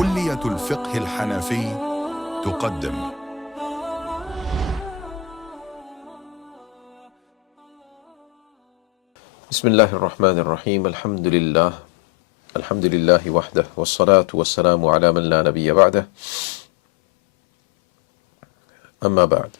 كلية الفقه الحنفي تقدم. بسم الله الرحمن الرحيم. الحمد لله وحده والصلاة والسلام على من لا نبي بعده. أما بعد،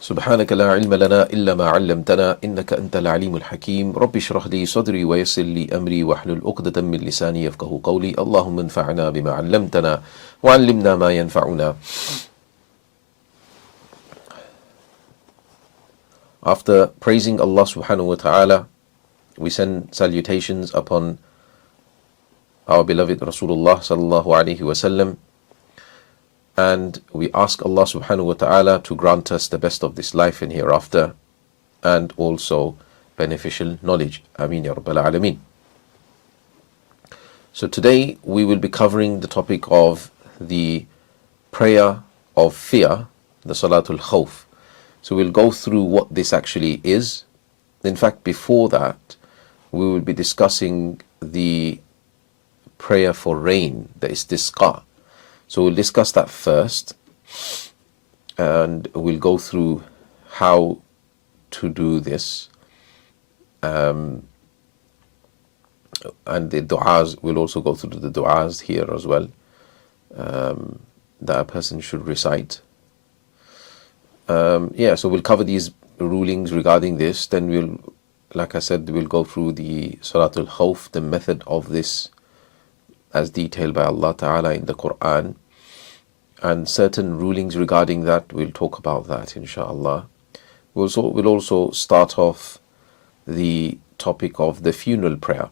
سبحانك لا علم لنا إلا ما علمتنا إنك أنت العليم الحكيم. رب اشرح لي صدري ويسر لي أمري واحلل عقدة من لساني يفقهوا قولي. اللهم انفعنا بما علمتنا وعلمنا ما ينفعنا. After praising Allah subhanahu wa ta'ala, we send salutations upon our beloved Rasulullah sallallahu alayhi wa sallam, and we ask Allah subhanahu wa ta'ala to grant us the best of this life and hereafter, and also beneficial knowledge. Ameen ya Rabbal Alameen. So today we will be covering the topic of the prayer of fear, the Salatul Khawf. So we'll go through what this actually is. In fact, before that, we will be discussing the prayer for rain, the istisqa. So we'll discuss that first, and we'll go through how to do this. And the du'as, we'll also go through the du'as here as well, that a person should recite. So we'll cover these rulings regarding this. Then we'll, like I said, we'll go through the Salatul Khawf, the method of this as detailed by Allah Ta'ala in the Quran, and certain rulings regarding that. We'll talk about that inshallah. We'll also start off the topic of the funeral prayer.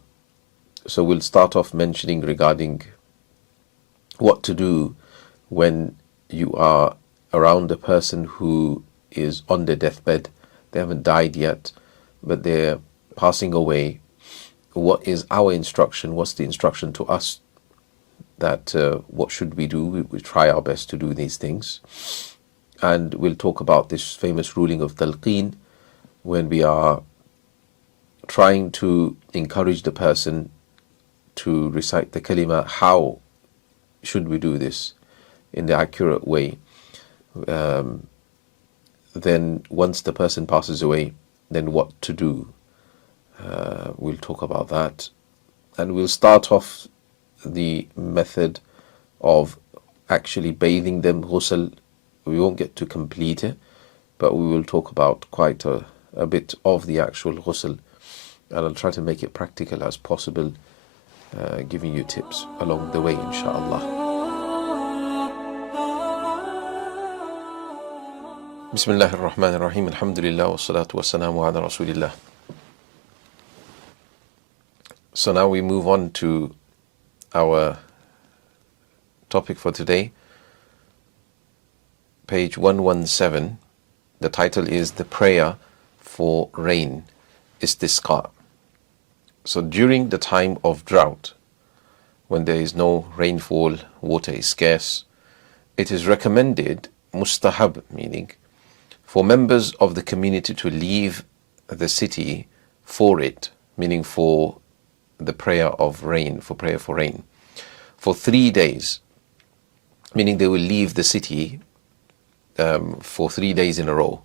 So we'll start off mentioning regarding what to do when you are around a person who is on their deathbed. They haven't died yet, but they're passing away. What is our instruction? What's the instruction to us? That what should we do? We try our best to do these things. And we'll talk about this famous ruling of talqeen, when we are trying to encourage the person to recite the kalima. How should we do this in the accurate way? Then once the person passes away, then what to do? We'll talk about that, and we'll start off the method of actually bathing them, ghusl. We won't get to complete it, but we will talk about quite a bit of the actual ghusl, and I'll try to make it practical as possible, giving you tips along the way inshallah. Bismillah ar-Rahman ar-Rahim. Alhamdulillah wa salatu wa salamu ala Rasulillah. So now we move on to our topic for today. Page 117. The title is The Prayer for Rain, Istisqa. So during the time of drought, when there is no rainfall, water is scarce, it is recommended, mustahab, meaning for members of the community to leave the city for it, meaning for the prayer of rain, for prayer for rain, for 3 days, meaning they will leave the city for 3 days in a row.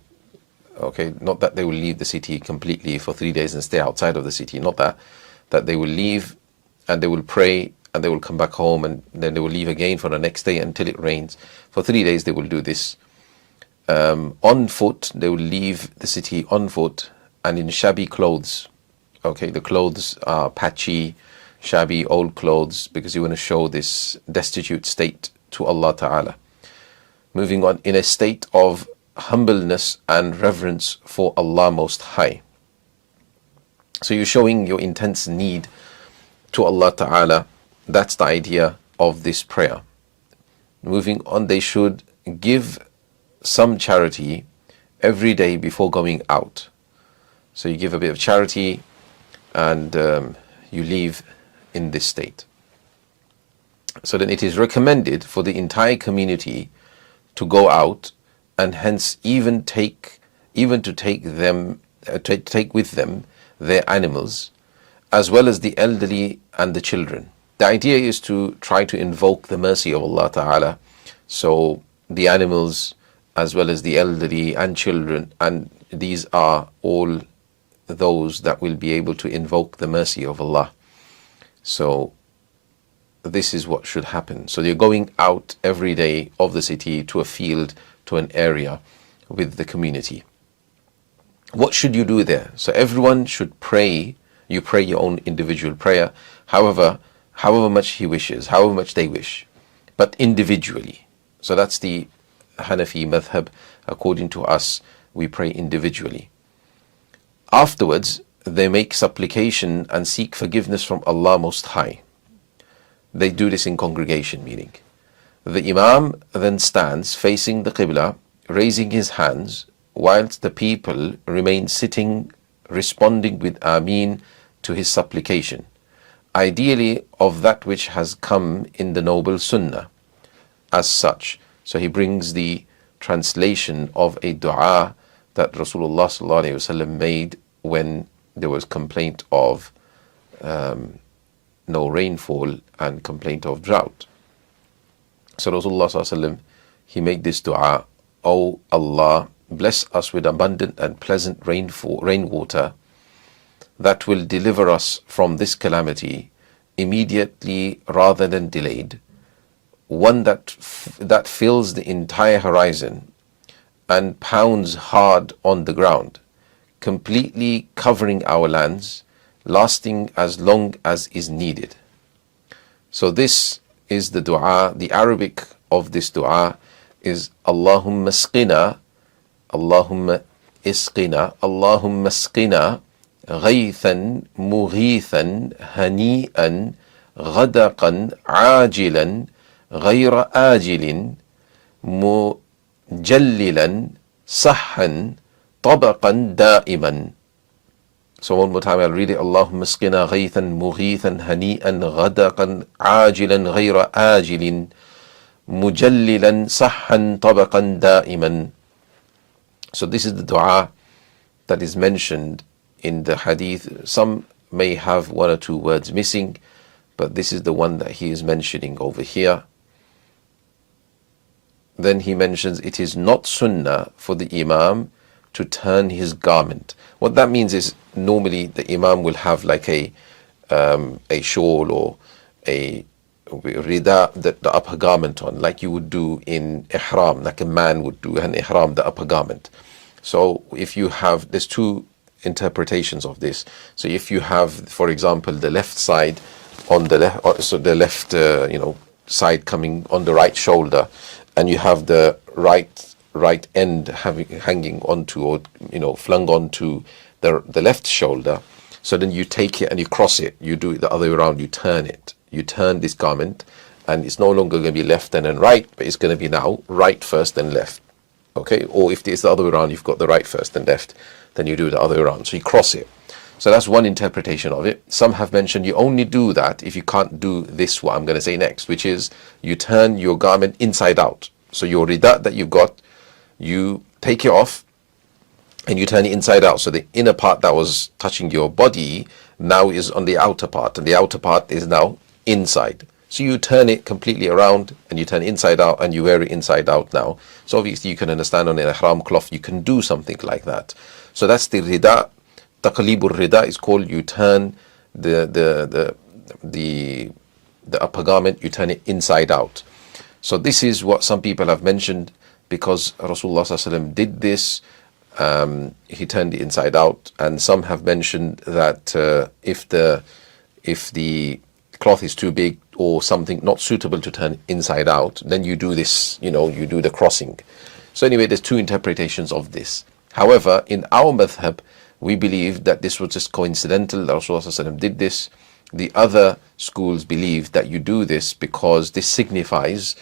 Okay, not that they will leave the city completely for 3 days and stay outside of the city, not that they will leave and they will pray and they will come back home and then they will leave again for the next day until it rains. For 3 days they will do this. On foot, they will leave the city on foot and in shabby clothes. Okay, the clothes are patchy, shabby, old clothes, because you want to show this destitute state to Allah Ta'ala. Moving on, in a state of humbleness and reverence for Allah Most High. So you're showing your intense need to Allah Ta'ala. That's the idea of this prayer. Moving on, they should give some charity every day before going out. So you give a bit of charity and you leave in this state. So then it is recommended for the entire community to go out, and hence even to take with them their animals, as well as the elderly and the children. The idea is to try to invoke the mercy of Allah Ta'ala. So the animals, as well as the elderly and children, and these are all those that will be able to invoke the mercy of Allah. So this is what should happen. So you're going out every day of the city to a field, to an area with the community. What should you do there? So everyone should pray. You pray your own individual prayer, however much he wishes, however much they wish, but individually. So that's the Hanafi madhab. According to us, we pray individually. Afterwards, they make supplication and seek forgiveness from Allah Most High. They do this in congregation, meaning the Imam then stands facing the Qibla, raising his hands, whilst the people remain sitting, responding with Ameen to his supplication, ideally of that which has come in the noble Sunnah as such. So he brings the translation of a dua that Rasulullah ﷺ made when there was complaint of no rainfall and complaint of drought. So Rasulullah ﷺ, he made this dua: "O Allah, bless us with abundant and pleasant rainwater that will deliver us from this calamity immediately rather than delayed, one that fills the entire horizon and pounds hard on the ground, completely covering our lands, lasting as long as is needed." So this is the dua. The Arabic of this dua is Allahumma isqina, Allahumma isqina, Allahumma isqina ghaythan mughithan hani'an ghadaqan ajilan ghayra ajilin mujallilan sahhan tabaqan da'iman. So one more time I'll read it. Allahumma isqina ghaythan mughithan hani'an ghadaqan ajilan ghayra ajilin mujallilan sahhan tabaqan da'iman. So this is the dua that is mentioned in the hadith. Some may have one or two words missing, but this is the one that he is mentioning over here. Then he mentions it is not sunnah for the Imam to turn his garment. What that means is normally the Imam will have like a shawl or a rida, the upper garment on, like you would do in ihram, like a man would do an ihram, the upper garment. So if you have, there's two interpretations of this. So if you have, for example, the left side on the left, so the left side coming on the right shoulder, and you have the right end hanging onto, or flung onto the left shoulder. So then you take it and you cross it. You do it the other way around. You turn it. You turn this garment, and it's no longer going to be left and then right, but it's going to be now right first and left. Okay? Or if it's the other way around, you've got the right first and left, then you do the other way around. So you cross it. So that's one interpretation of it. Some have mentioned you only do that if you can't do this, what I'm going to say next, which is you turn your garment inside out. So your rida that you've got, you take it off and you turn it inside out. So the inner part that was touching your body now is on the outer part, and the outer part is now inside. So you turn it completely around and you turn it inside out and you wear it inside out now. So obviously you can understand on an ihram cloth you can do something like that. So that's the rida. Taqlibur rida is called, you turn the upper garment, you turn it inside out. So this is what some people have mentioned, because Rasulullah ﷺ did this. He turned it inside out, and some have mentioned that if the cloth is too big or something not suitable to turn inside out, then you do this, you do the crossing. So anyway, there's two interpretations of this. However, in our madhab, we believe that this was just coincidental, that Rasulullah ﷺ did this. The other schools believe that you do this because this signifies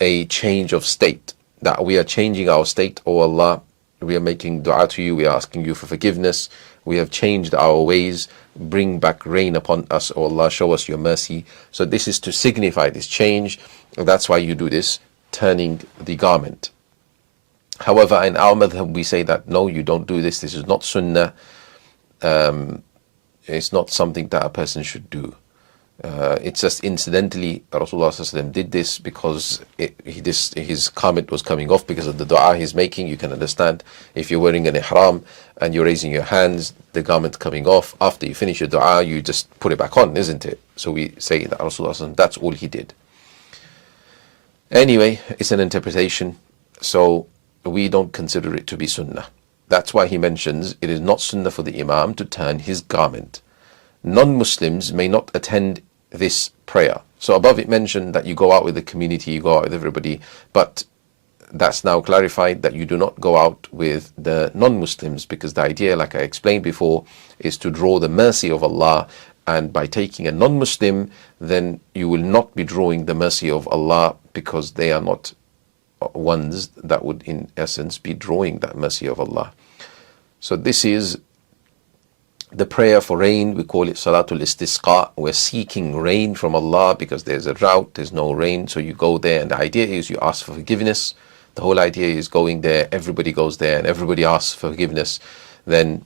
a change of state, that we are changing our state. Oh Allah, we are making dua to you, we are asking you for forgiveness, we have changed our ways, bring back rain upon us, oh Allah, show us your mercy. So this is to signify this change, and that's why you do this, turning the garment. However, in our madhab we say that no, you don't do this, this is not sunnah, it's not something that a person should do. It's just incidentally Rasulullah ﷺ did this because his garment was coming off because of the dua he's making. You can understand if you're wearing an ihram and you're raising your hands, the garment's coming off. After you finish your dua, you just put it back on, isn't it? So we say that Rasulullah ﷺ, that's all he did. Anyway, it's an interpretation, so we don't consider it to be sunnah. That's why he mentions it is not sunnah for the imam to turn his garment. Non-Muslims may not attend this prayer. So above it mentioned that you go out with the community, you go out with everybody, but that's now clarified that you do not go out with the non-Muslims, because the idea, like I explained before, is to draw the mercy of Allah, and by taking a non-Muslim, then you will not be drawing the mercy of Allah, because they are not ones that would in essence be drawing that mercy of Allah. So this is the prayer for rain. We call it Salatul Istisqa. We're seeking rain from Allah because there's a drought, there's no rain. So you go there, and the idea is you ask for forgiveness. The whole idea is going there, everybody goes there and everybody asks for forgiveness. Then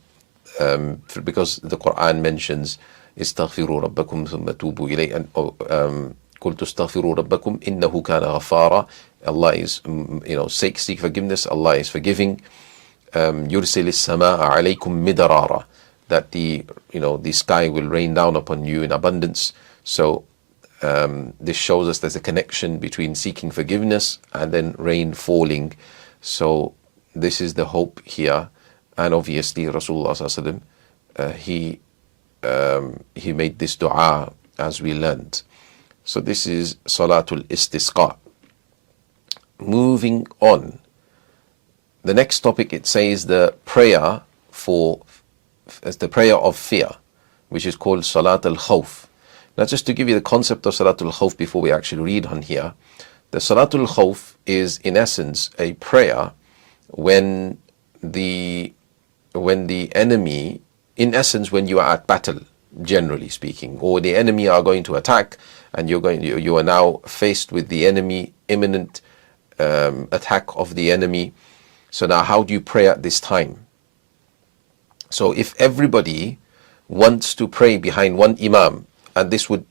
because the Quran mentions استغفروا ربكم ثم توبوا إليه, and قلت استغفروا ربكم إنه كان غفارا. Allah is, seek forgiveness. Allah is forgiving. يرسل السماء عليكم مدرارا, that the sky will rain down upon you in abundance. So this shows us there's a connection between seeking forgiveness and then rain falling. So this is the hope here. And obviously Rasulullah sallallahu alaihi wasallam, he made this dua as we learned. So this is Salatul Istisqa. Moving on, the next topic, it says the prayer of fear, which is called Salat al-Khawf. Now, just to give you the concept of Salat al-Khawf before we actually read on here, the Salat al-Khawf is in essence a prayer when the enemy, in essence when you are at battle, generally speaking, or the enemy are going to attack, and you are now faced with the enemy, imminent attack of the enemy. So now how do you pray at this time? So if everybody wants to pray behind one imam, and this would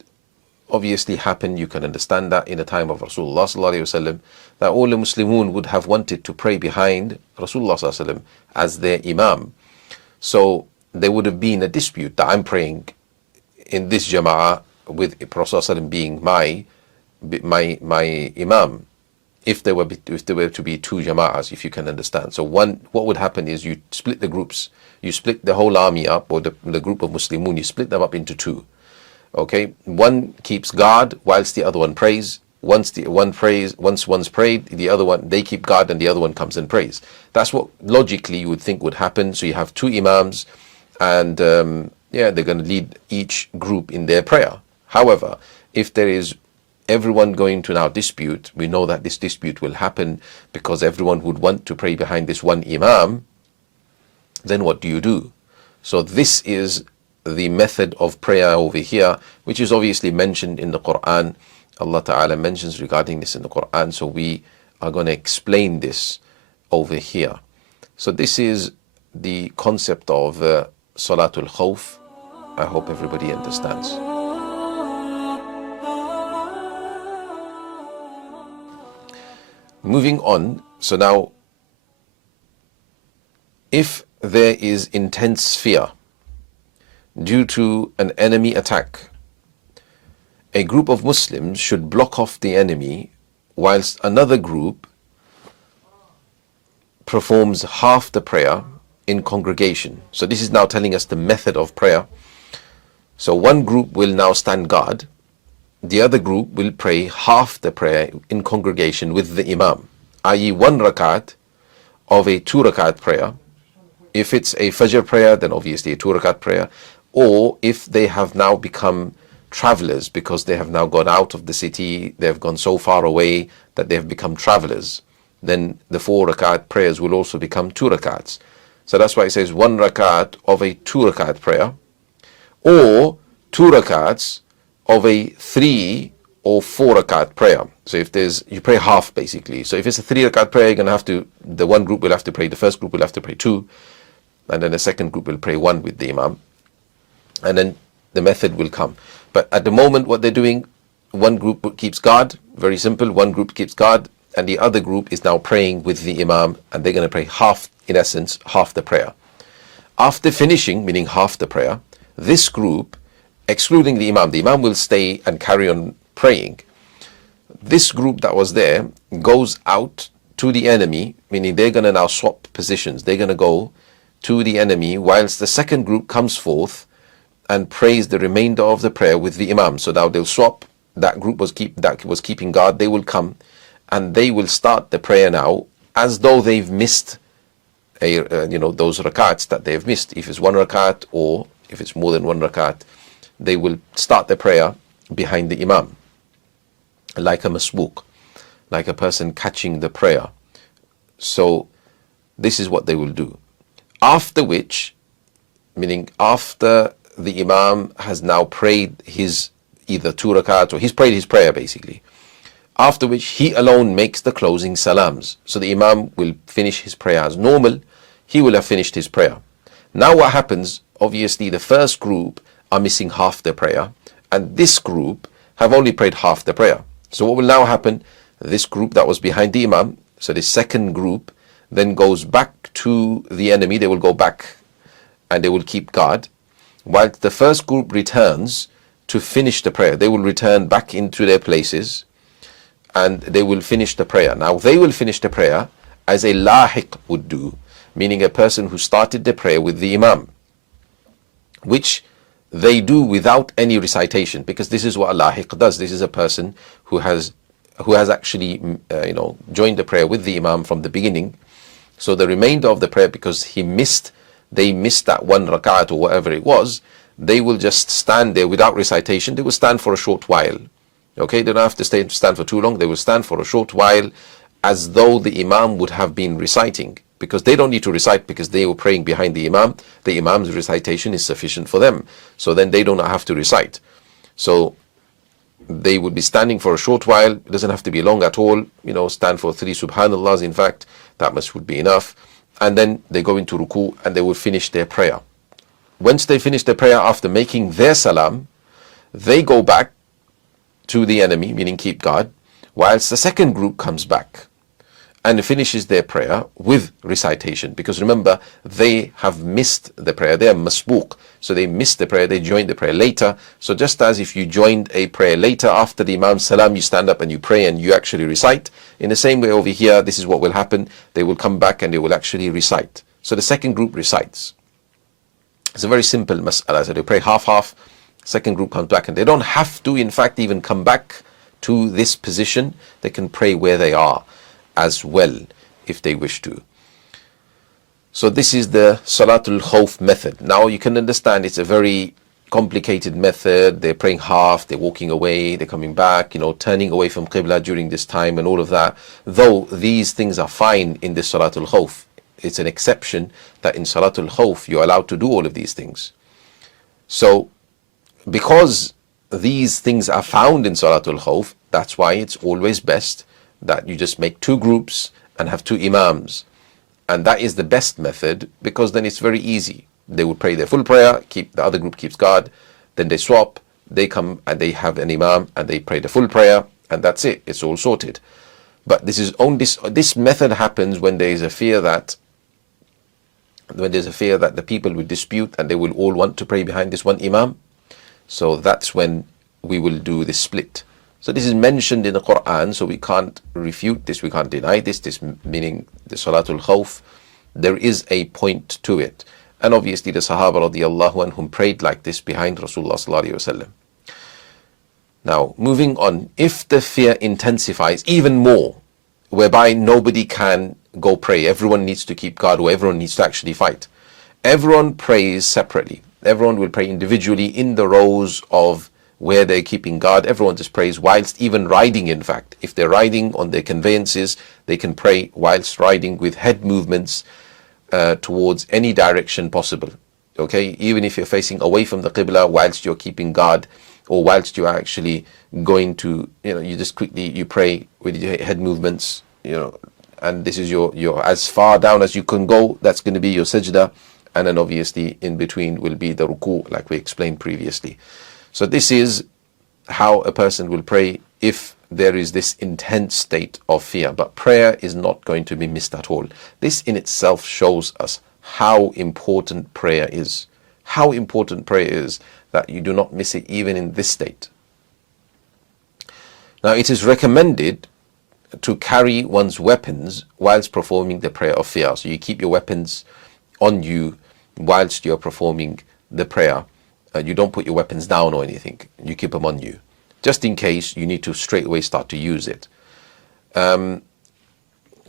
obviously happen, you can understand that in the time of Rasulullah sallallahu alaihi wasallam, that all the Muslimun would have wanted to pray behind Rasulullah sallallahu alaihi wasallam as their imam. So there would have been a dispute that I'm praying in this jama'ah with Prophet sallallahu alaihi wasallam being my imam. If there were to be two jama'ahs, if you can understand. So what would happen is you split the groups. You split the whole army up, or the group of Muslimun, you split them up into two. Okay, one keeps guard whilst the other one prays. Once one's prayed, the other one, they keep guard and the other one comes and prays. That's what logically you would think would happen. So you have two imams, and they're going to lead each group in their prayer. However, if there is everyone going to now dispute, we know that this dispute will happen because everyone would want to pray behind this one imam. Then what do you do? So this is the method of prayer over here, which is obviously mentioned in the Quran. Allah Ta'ala mentions regarding this in the Quran. So we are going to explain this over here. So this is the concept of Salatul Khawf. I hope everybody understands. Moving on, so now, if there is intense fear due to an enemy attack, a group of Muslims should block off the enemy whilst another group performs half the prayer in congregation. So this is now telling us the method of prayer. So one group will now stand guard. The other group will pray half the prayer in congregation with the imam, i.e. one rakat of a 2 rakat prayer. If it's a Fajr prayer, then obviously a 2 rakat prayer. Or if they have now become travelers because they have now gone out of the city, they have gone so far away that they have become travelers, then the 4 rakat prayers will also become 2 rakats. So that's why it says 1 rakat of a 2 rakat prayer, or 2 rakats of a 3 or 4 rakat prayer. So if you pray half basically. So if it's a 3 rakat prayer, you're going to have to, the one group will have to pray, the first group will have to pray 2, and then the second group will pray 1 with the imam. And then the method will come. But at the moment, what they're doing, one group keeps guard, very simple, one group keeps guard, and the other group is now praying with the imam, and they're going to pray half, in essence, half the prayer. After finishing, meaning half the prayer, this group, excluding the imam will stay and carry on praying. This group that was there goes out to the enemy, meaning they're going to now swap positions. They're going to go to the enemy, whilst the second group comes forth and prays the remainder of the prayer with the imam. So now they'll swap. That group was keeping guard. They will come and they will start the prayer now as though they've missed those rakats that they've missed. If it's one rakat or if it's more than one rakat, they will start the prayer behind the imam, like a masbook, like a person catching the prayer. So this is what they will do. After which, meaning after the imam has now prayed his either 2 rakat, or he's prayed his prayer basically, after which he alone makes the closing salams. So the imam will finish his prayer as normal. He will have finished his prayer. Now what happens, obviously the first group are missing half the prayer, and this group have only prayed half the prayer. So what will now happen, this group that was behind the imam, so the second group then goes back to the enemy. They will go back and they will keep guard, while the first group returns to finish the prayer. They will return back into their places and they will finish the prayer. Now they will finish the prayer as a lahiq would do, meaning a person who started the prayer with the imam, which they do without any recitation, because this is what a lahiq does. This is a person who has actually joined the prayer with the imam from the beginning. So the remainder of the prayer, because they missed that one rakat or whatever it was, they will just stand there without recitation. They will stand for a short while. Okay, they don't have to stand for too long. They will stand for a short while as though the imam would have been reciting, because they don't need to recite because they were praying behind the imam. The imam's recitation is sufficient for them. So then they don't have to recite. So they would be standing for a short while. It doesn't have to be long at all. Stand for 3 subhanallahs. In fact, that much would be enough. And then they go into ruku and they will finish their prayer. Once they finish their prayer after making their salam, they go back to the enemy, meaning keep guard, whilst the second group comes back and finishes their prayer with recitation. Because remember, they have missed the prayer. They are masbook. So they missed the prayer. They joined the prayer later. So just as if you joined a prayer later after the imam's salam, you stand up and you pray and you actually recite. In the same way over here, this is what will happen. They will come back and they will actually recite. So the second group recites. It's a very simple mas'ala. So they pray half-half. Second group comes back, and they don't have to, in fact, even come back to this position. They can pray where they are as well if they wish to. So this is the Salatul Khawf method. Now you can understand it's a very complicated method. They're praying half, they're walking away, they're coming back, turning away from Qibla during this time and all of that. Though these things are fine in the Salatul Khawf, it's an exception that in Salatul Khawf you're allowed to do all of these things. So because these things are found in Salatul Khawf, that's why it's always best that you just make 2 groups and have 2 imams. And that is the best method, because then it's very easy. They will pray their full prayer, the other group keeps guard, then they swap, they come and they have an imam and they pray the full prayer, and that's it. It's all sorted. But this method happens when there is a fear that the people will dispute and they will all want to pray behind this one imam. So that's when we will do this split. So this is mentioned in the Quran, so we can't refute this, we can't deny this meaning the Salatul Khawf. There is a point to it. And obviously the Sahaba radiallahu anhum prayed like this behind Rasulullah sallallahu alaihi wasallam. Now, moving on, if the fear intensifies even more, whereby nobody can go pray, everyone needs to keep guard, or everyone needs to actually fight, everyone prays separately. Everyone will pray individually in the rows of where they're keeping guard. Everyone just prays whilst even riding, in fact. If they're riding on their conveyances, they can pray whilst riding with head movements towards any direction possible. Okay, even if you're facing away from the Qibla whilst you're keeping guard, or whilst you're actually going to, you just quickly, you pray with your head movements, and this is your as far down as you can go, that's going to be your sajda. And then obviously in between will be the ruku, like we explained previously. So this is how a person will pray if there is this intense state of fear. But prayer is not going to be missed at all. This in itself shows us how important prayer is. How important prayer is, that you do not miss it even in this state. Now, it is recommended to carry one's weapons whilst performing the prayer of fear. So you keep your weapons on you whilst you're performing the prayer. You don't put your weapons down or anything. You keep them on you, just in case you need to straight away start to use it.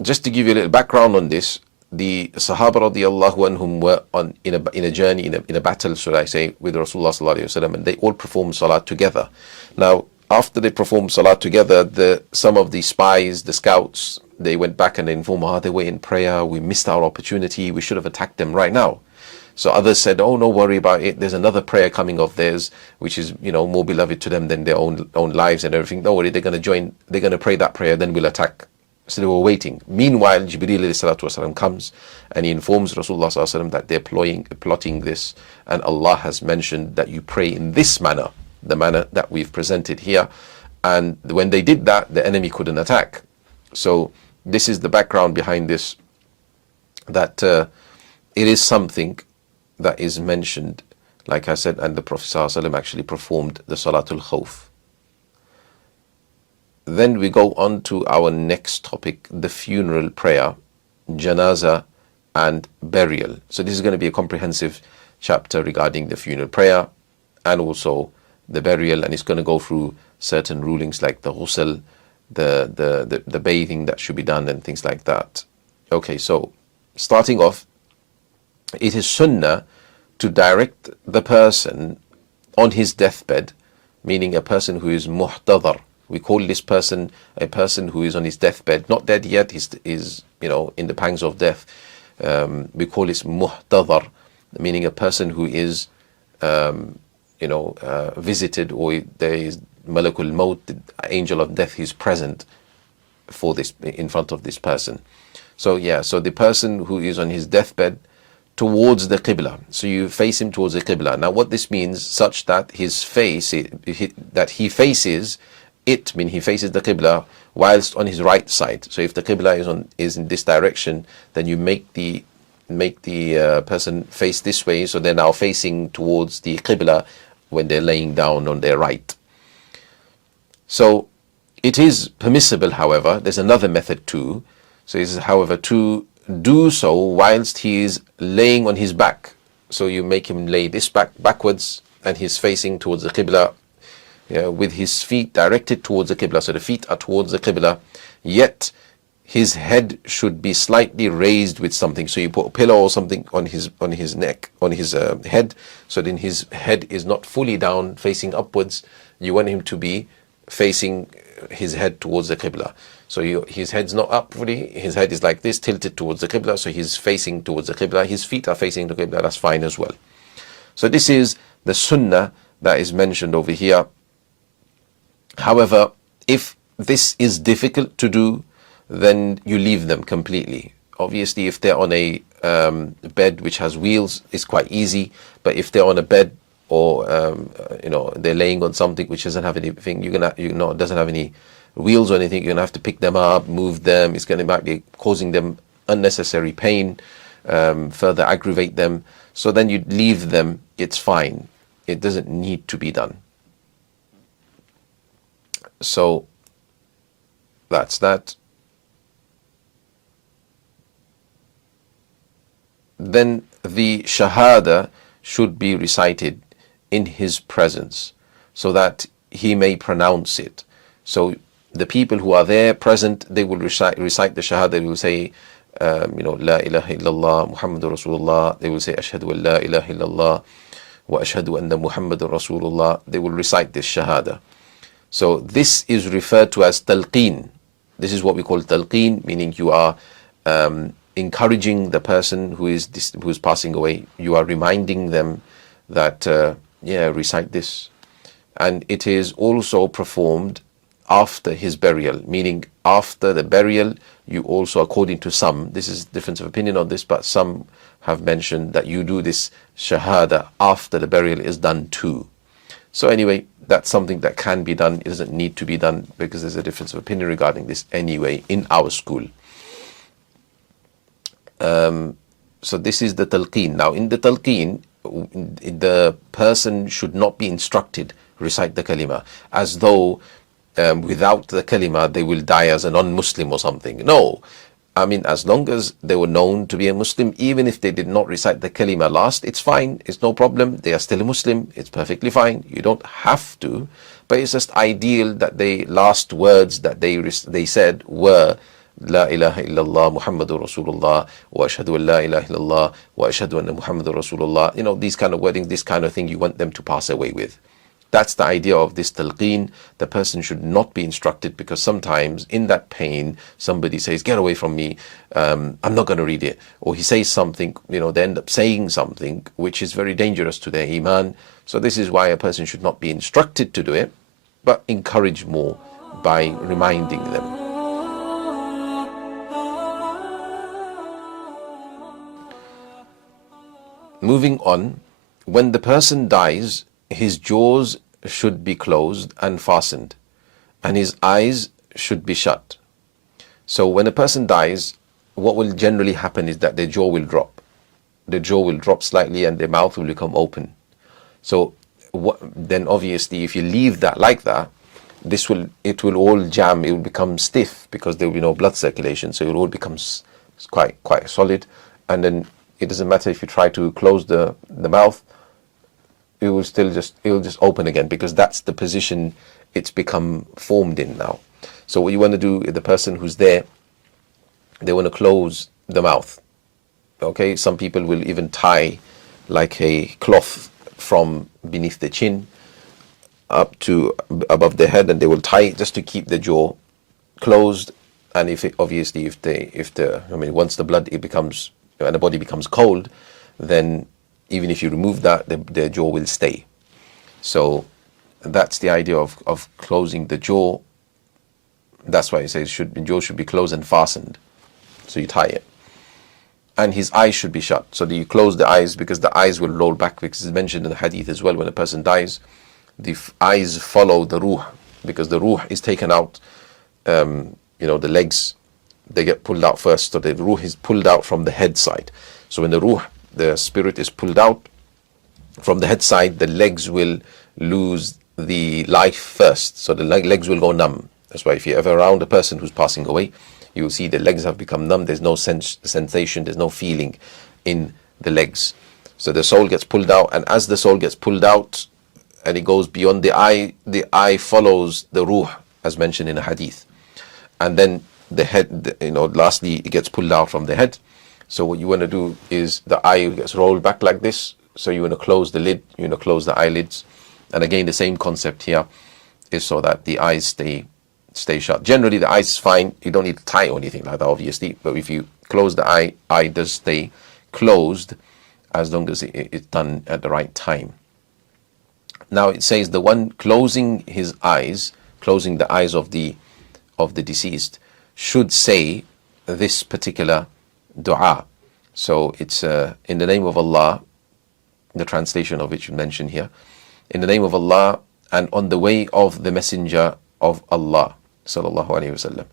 Just to give you a little background on this, the Sahaba radiallahu anhum were in a journey, in a battle, should I say, with Rasulullah sallallahu alaihi wasallam, and they all performed salat together. Now, after they performed salat together, some of the spies, the scouts, they went back and informed, they were in prayer, we missed our opportunity, we should have attacked them right now. So others said, oh, no worry about it, there's another prayer coming of theirs, which is, more beloved to them than their own lives and everything. Don't worry, they're going to pray that prayer, then we'll attack. So they were waiting. Meanwhile, Jibreel alayhi salatu wasalam comes and he informs Rasulullah sallallahu alaihi wasallam that they're plotting this, and Allah has mentioned that you pray in this manner, the manner that we've presented here. And when they did that, the enemy couldn't attack. So this is the background behind this, that it is something that is mentioned, like I said, and the Prophet ﷺ actually performed the Salatul Khawf. Then we go on to our next topic, the funeral prayer, Janaza and burial. So this is going to be a comprehensive chapter regarding the funeral prayer and also the burial, and it's going to go through certain rulings like the ghusl, the bathing that should be done and things like that. Okay, so starting off, it is sunnah to direct the person on his deathbed, meaning a person who is muhtadar. We call this person a person who is on his deathbed, not dead yet, is in the pangs of death. We call this muhtadar, meaning a person who is visited, or there is Malakul Maut, the angel of death, is present for this, in front of this person. So the person who is on his deathbed towards the Qibla. So you face him towards the Qibla. Now what this means, such that his face, that he faces it, mean he faces the Qibla whilst on his right side. So if the Qibla is in this direction, then you make the person face this way, so they're now facing towards the Qibla when they're laying down on their right. So it is permissible, however, there's another method too. So it is, however, to do so whilst he is laying on his back. So you make him lay this backwards, and he's facing towards the Qibla, with his feet directed towards the Qibla. So the feet are towards the Qibla, yet his head should be slightly raised with something. So you put a pillow or something on his neck, on his head, so then his head is not fully down facing upwards. You want him to be facing his head towards the Qibla. So his head's not up fully, his head is like this, tilted towards the Qibla, so he's facing towards the Qibla. His feet are facing the Qibla, that's fine as well. So this is the sunnah that is mentioned over here. However, if this is difficult to do, then you leave them completely. Obviously, if they're on a bed which has wheels, it's quite easy. But if they're on a bed, or they're laying on something which doesn't have anything, doesn't have any wheels or anything, you're gonna have to pick them up, move them. Might be causing them unnecessary pain, further aggravate them. So then you leave them. It's fine. It doesn't need to be done. So that's that. Then the Shahada should be recited in his presence, so that he may pronounce it. So the people who are there present, they will recite the Shahada. They will say, La ilaha illallah Muhammadur Rasulullah. They will say, Ashhadu an la ilaha illallah wa ashhadu anna Muhammadur Rasulullah. They will recite this Shahada. So this is referred to as talqeen. This is what we call talqeen, meaning you are encouraging the person who is passing away. You are reminding them that recite this. And it is also performed after his burial, meaning after the burial, you also, according to some, this is difference of opinion on this, but some have mentioned that you do this Shahada after the burial is done too. So anyway, that's something that can be done. It doesn't need to be done because there's a difference of opinion regarding this anyway in our school. So this is the talqeen. Now in the talqeen, the person should not be instructed recite the kalima as though without the kalima they will die as a non-Muslim or something. No, I mean, as long as they were known to be a Muslim, even if they did not recite the kalima last, it's fine, it's no problem, they are still a Muslim, it's perfectly fine, you don't have to, but it's just ideal that the last words that they said were La ilaha illallah Muhammadur Rasulullah wa ashhadu an la ilaha illallah wa ashhadu anna Muhammadur Rasulullah. You know, these kind of wordings, this kind of thing you want them to pass away with. That's the idea of this talqeen. The person should not be instructed, because sometimes in that pain somebody says, get away from me, I'm not going to read it, or he says something, you know, they end up saying something which is very dangerous to their iman. So this is why a person should not be instructed to do it, but encouraged more by reminding them. Moving on, when the person dies, his jaws should be closed and fastened, and his eyes should be shut. So when a person dies, what will generally happen is that their jaw will drop. The jaw will drop slightly and their mouth will become open. So then obviously if you leave that like that, it will all jam, it will become stiff because there will be no blood circulation, so it will all becomes quite solid, and then it doesn't matter if you try to close the mouth, it will just open again, because that's the position it's become formed in now. So what you want to do, the person who's there, they want to close the mouth. Okay, some people will even tie like a cloth from beneath the chin up to above the head, and they will tie it just to keep the jaw closed. And once the blood becomes and the body becomes cold, then even if you remove that, the jaw will stay. So that's the idea of closing the jaw. That's why it says the jaw should be closed and fastened. So you tie it. And his eyes should be shut. So you close the eyes, because the eyes will roll back, because it's mentioned in the hadith as well, when a person dies, the eyes follow the ruh, because the ruh is taken out, the legs, they get pulled out first. So the ruh is pulled out from the head side. So when the spirit is pulled out from the head side, the legs will lose the life first. So the legs will go numb. That's why if you're ever around a person who's passing away, you will see the legs have become numb. There's no sensation, there's no feeling in the legs. So the soul gets pulled out, and as the soul gets pulled out and it goes beyond the eye follows the ruh, as mentioned in a hadith. And then the head, lastly, it gets pulled out from the head. So what you want to do is the eye gets rolled back like this. So you want to close the lid, you want to close the eyelids. And again, the same concept here is so that the eyes stay shut. Generally, the eyes is fine. You don't need to tie or anything like that, obviously. But if you close the eye does stay closed as long as it's done at the right time. Now it says the one closing his eyes, closing the eyes of the deceased, should say this particular dua. So it's in the name of Allah, the translation of which you mentioned here, in the name of Allah and on the way of the Messenger of Allah sallallahu alaihi wasallam.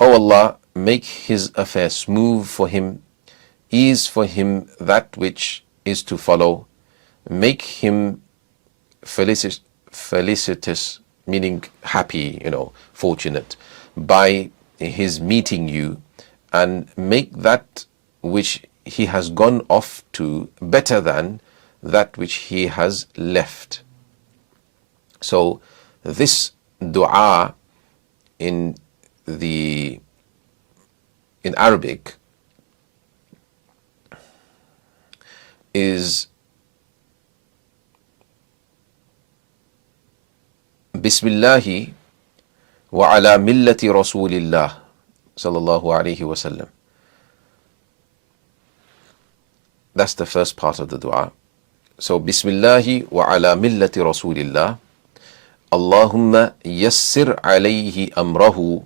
O Allah, make his affair smooth for him, ease for him that which is to follow, make him felicitous, meaning happy, fortunate, by his meeting you, and make that which he has gone off to better than that which he has left. So this dua in Arabic is Bismillahi wa ala millati Rasulillah sallallahu alayhi wa sallam. That's the first part of the dua. So Bismillahi wa ala millati Rasulillah. Allahumma yassir alayhi amrahu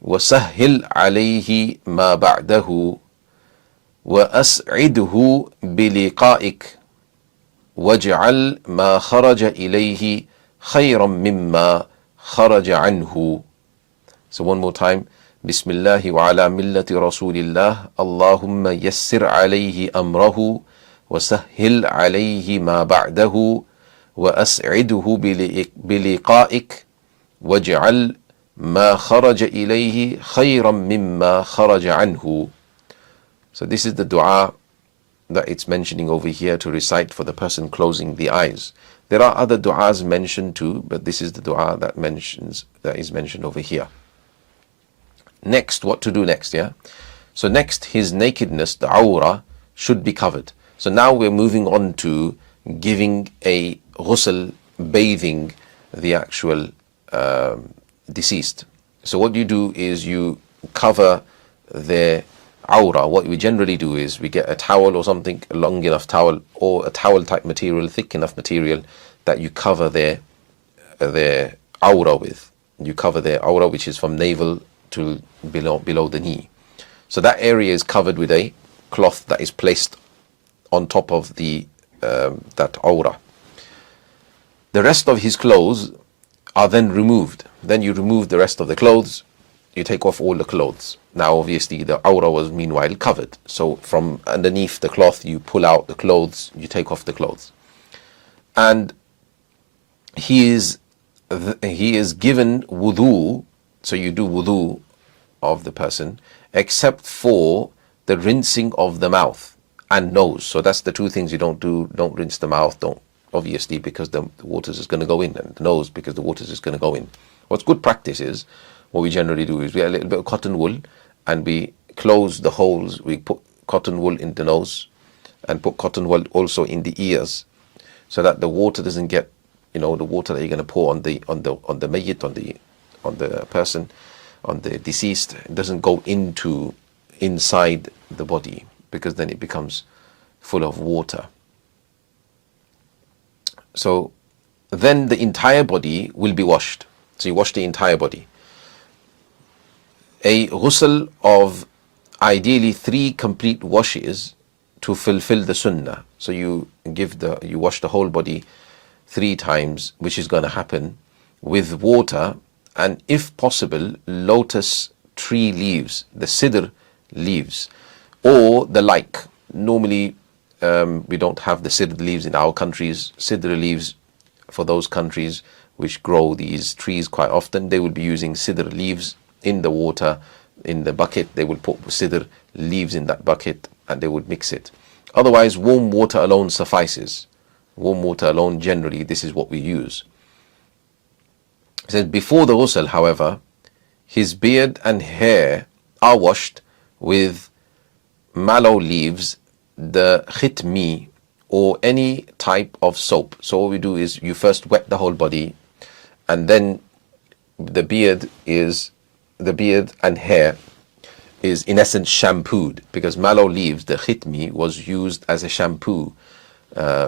wa sahhil alayhi ma ba'dahu wa as'idhu biliqa'ik وَاجْعَلْ مَا خَرَجَ إِلَيْهِ خَيْرًا مِمَّا خَرَجَ عَنْهُ. So one more time. بسم الله وعلى ملة رسول الله اللهم يسر عليه أمره وسهل عليه ما بعده وأسعده بلقائك واجعل ما خرج إليه خيرا مما خرج عنه. So this is the dua that it's mentioning over here to recite for the person closing the eyes. There are other du'as mentioned too, but this is the dua that is mentioned over here. Next, what to do next, yeah? So next, his nakedness, the awra, should be covered. So now we're moving on to giving a ghusl, bathing the actual deceased. So what you do is you cover their awra. What we generally do is we get a towel or something, a long enough towel, or a towel type material, thick enough material that you cover their awra with. You cover their awra, which is from navel to below the knee. So that area is covered with a cloth that is placed on top of the that awra. The rest of his clothes are then removed. Then you remove the rest of the clothes. You take off all the clothes. Now obviously the awra was meanwhile covered. So from underneath the cloth you pull out the clothes, you take off the clothes. And he is given wudu. So you do wudu of the person, except for the rinsing of the mouth and nose. So that's the two things you don't do. Don't rinse the mouth, obviously, because the water is going to go in, and the nose because the water is going to go in. What's good practice is, what we generally do is we get a little bit of cotton wool and we close the holes. We put cotton wool in the nose and put cotton wool also in the ears, so that the water doesn't get, the water that you're going to pour on the mayyit, on the person, on the deceased, it doesn't go inside the body, because then it becomes full of water. So then the entire body will be washed. So you wash the entire body. A ghusl of ideally 3 complete washes to fulfill the sunnah. So you wash the whole body 3 times, which is going to happen with water, and if possible, lotus tree leaves, the sidr leaves, or the like. Normally, we don't have the sidr leaves in our countries. Sidr leaves for those countries which grow these trees quite often, they will be using sidr leaves in the water, in the bucket. They will put sidr leaves in that bucket and they would mix it. Otherwise, warm water alone suffices. Warm water alone, generally, this is what we use. It says, before the ghusl, however, his beard and hair are washed with mallow leaves, the khitmi, or any type of soap. So what we do is you first wet the whole body, and then the beard and hair is in essence shampooed, because mallow leaves, the khitmi, was used as a shampoo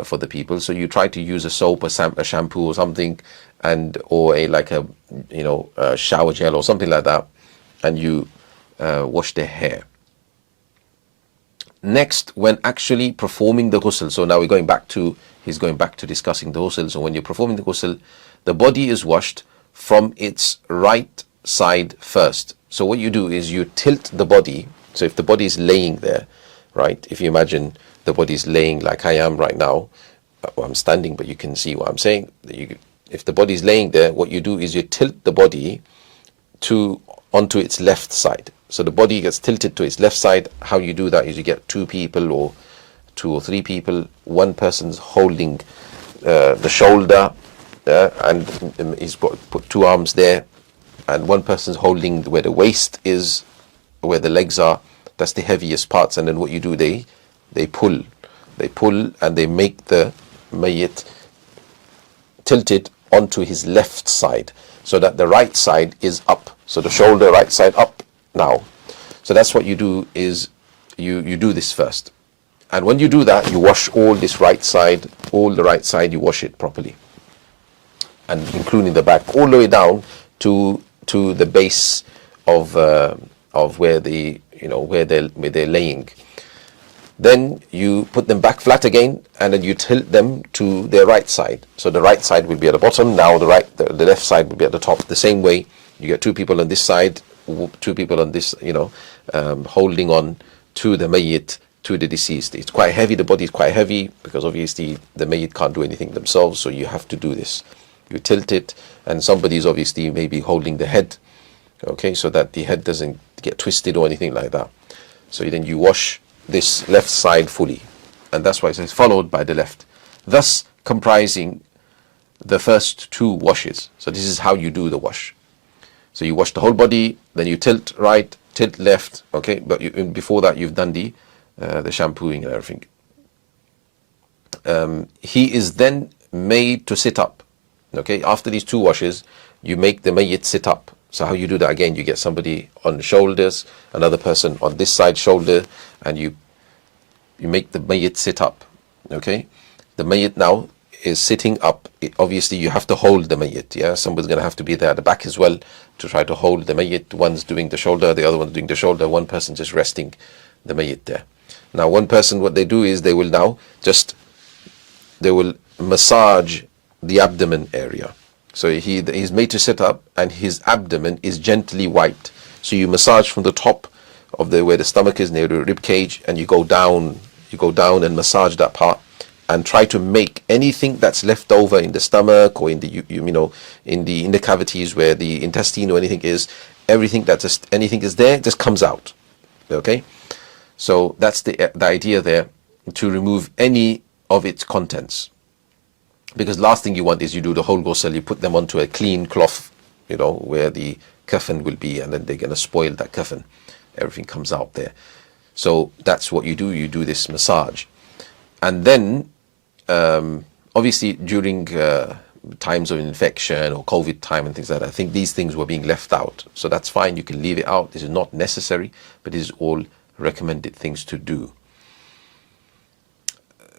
for the people. So you try to use a soap, a shampoo or something, or a shower gel or something like that, and you wash their hair. Next, when actually performing the ghusl, so now he's going back to discussing the ghusl. So when you're performing the ghusl, the body is washed from its right side first. So what you do is you tilt the body. So if the body is laying there, right? If you imagine the body is laying like I am right now, I'm standing, but you can see what I'm saying. If the body is laying there, what you do is you tilt the body onto its left side. So the body gets tilted to its left side. How you do that is you get 2 people or 2 or 3 people. One person's holding the shoulder, and he's put 2 arms there, and one person's holding where the waist is, where the legs are. That's the heaviest parts. And then what you do, they pull, and they make the mayyit tilted onto his left side, so that the right side is up. So the shoulder, right side up now. So that's what you do, is you do this first. And when you do that, you wash all the right side, you wash it properly. And including the back, all the way down to the base of where they're laying. Then you put them back flat again, and then you tilt them to their right side. So the right side will be at the bottom. Now the left side will be at the top. The same way, you get two people on this side, two people on this, holding on to the mayyit, to the deceased. It's quite heavy. The body is quite heavy because obviously the mayyit can't do anything themselves. So you have to do this. You tilt it, and somebody is obviously maybe holding the head, okay, so that the head doesn't get twisted or anything like that. So then you wash this left side fully, and that's why it says followed by the left, thus comprising the first two washes. So this is how you do the wash. So you wash the whole body, then you tilt right, tilt left, okay, but before that you've done the shampooing and everything. He is then made to sit up, okay. After these two washes, you make the mayyit sit up. So how you do that? Again, you get somebody on the shoulders, another person on this side shoulder, and you make the mayyit sit up, okay. The mayyit now is sitting up. Obviously you have to hold the mayyit, yeah. Somebody's going to have to be there at the back as well to try to hold the mayyit. One's doing the shoulder, the other one's doing the shoulder, one person just resting the mayyit there. Now one person, what they do is they will massage the abdomen area. So he's made to sit up, and his abdomen is gently wiped. So you massage from the top of where the stomach is, near the rib cage, and you go down and massage that part, and try to make anything that's left over in the stomach or in the in the cavities where the intestine or anything is, anything is there, just comes out. Okay, so that's the idea there, to remove any of its contents. Because last thing you want is you do the whole ghusl, you put them onto a clean cloth, where the coffin will be, and then they're going to spoil that coffin. Everything comes out there. So that's what you do. You do this massage. And then, obviously, during times of infection or COVID time and things like that, I think these things were being left out. So that's fine. You can leave it out. This is not necessary, but this is all recommended things to do.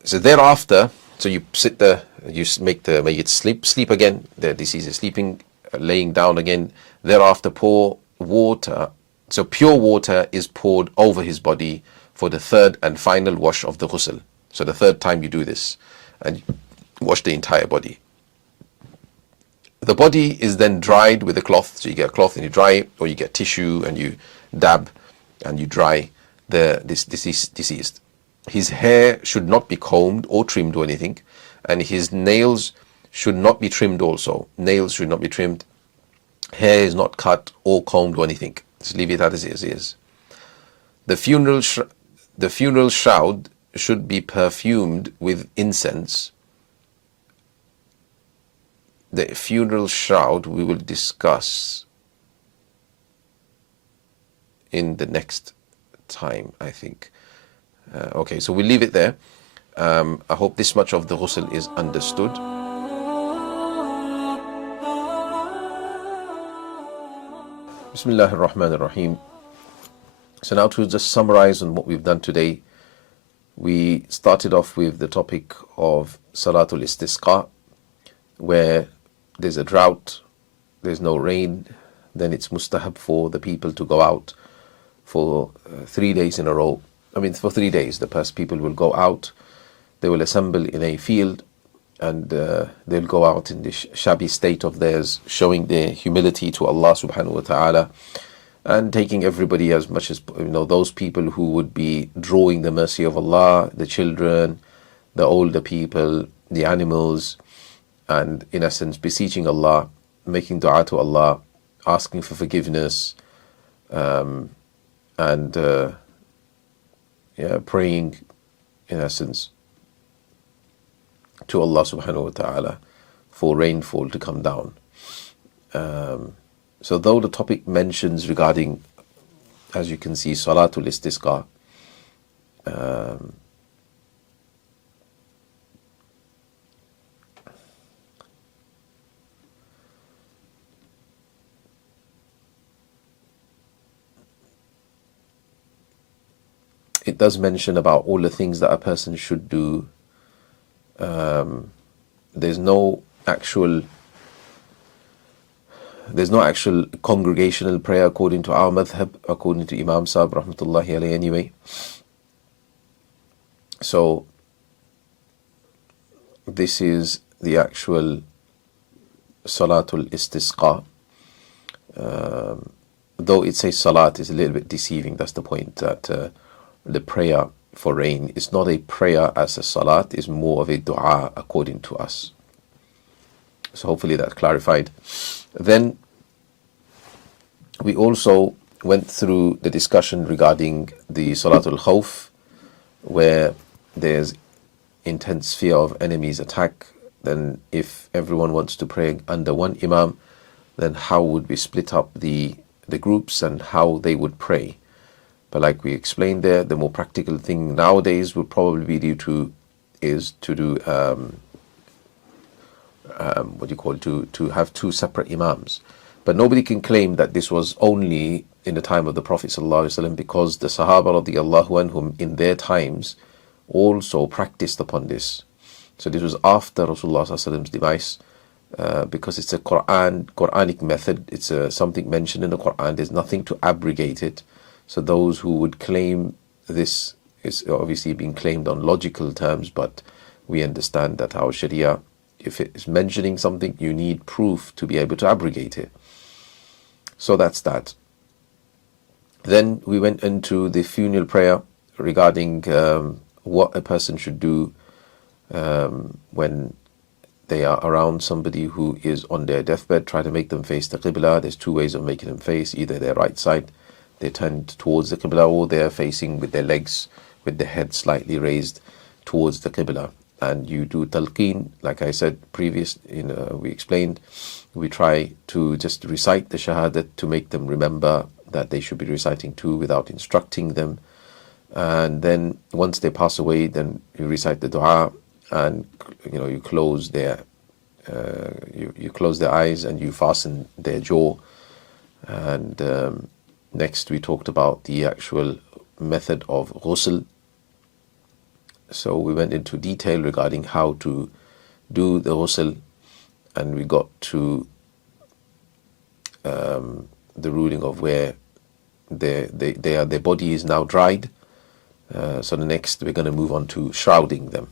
So thereafter, so you make the mayyit sleep again. The deceased is sleeping, laying down again. Thereafter, pour water. So pure water is poured over his body for the third and final wash of the ghusl. So the third time you do this, and you wash the entire body. The body is then dried with a cloth. So you get a cloth and you dry it, or you get tissue and you dab and you dry this deceased. His hair should not be combed or trimmed or anything, and his nails should not be trimmed also. Nails should not be trimmed. Hair is not cut or combed or anything. Just leave it as it is. The funeral shroud should be perfumed with incense. The funeral shroud we will discuss in the next time, I think. Okay, so we'll leave it there. I hope this much of the ghusl is understood. Bismillah ar-Rahman ar-Rahim. So now to just summarize on what we've done today. We started off with the topic of Salatul Istisqa, where there's a drought, there's no rain, then it's mustahab for the people to go out for 3 days in a row. For 3 days, the people will go out, they will assemble in a field, and they'll go out in this shabby state of theirs, showing their humility to Allah subhanahu wa ta'ala, and taking everybody as much as, those people who would be drawing the mercy of Allah, the children, the older people, the animals, and in essence beseeching Allah, making dua to Allah, asking for forgiveness, and praying in essence to Allah subhanahu wa ta'ala for rainfall to come down. So though the topic mentions regarding, as you can see, Salatul Istisqa, it does mention about all the things that a person should do. There's no actual congregational prayer according to our madhab, according to Imam Sahib rahmatullahi alayhi anyway. So this is the actual Salatul Istisqa. Though it says Salat, is a little bit deceiving. That's the point, that the prayer for rain is not a prayer as a Salat, is more of a dua according to us. So hopefully that clarified. Then we also went through the discussion regarding the Salatul Khawf, where there's intense fear of enemies' attack. Then if everyone wants to pray under one Imam, then how would we split up the groups and how they would pray? But like we explained there, the more practical thing nowadays would probably be to do to have two separate Imams. But nobody can claim that this was only in the time of the Prophet ﷺ, because the Sahaba radiallahu anhum in their times also practiced upon this. So this was after Rasulullah ﷺ's demise, because it's a Quranic method. It's something mentioned in the Quran. There's nothing to abrogate it. So those who would claim this is obviously being claimed on logical terms, but we understand that our Sharia, if it is mentioning something, you need proof to be able to abrogate it. So that's that. Then we went into the funeral prayer regarding what a person should do when they are around somebody who is on their deathbed. Try to make them face the Qibla. There's two ways of making them face: either their right side, they turned towards the Qibla, or they're facing with their legs, with the head slightly raised towards the Qibla. And you do talqeen, like I said previous, we explained, we try to just recite the Shahadat to make them remember that they should be reciting too, without instructing them. And then once they pass away, then you recite the dua, and you close their you close their eyes and you fasten their jaw. And next we talked about the actual method of ghusl. So we went into detail regarding how to do the ghusl, and we got to the ruling of where their body is now dried. So the next we're going to move on to shrouding them.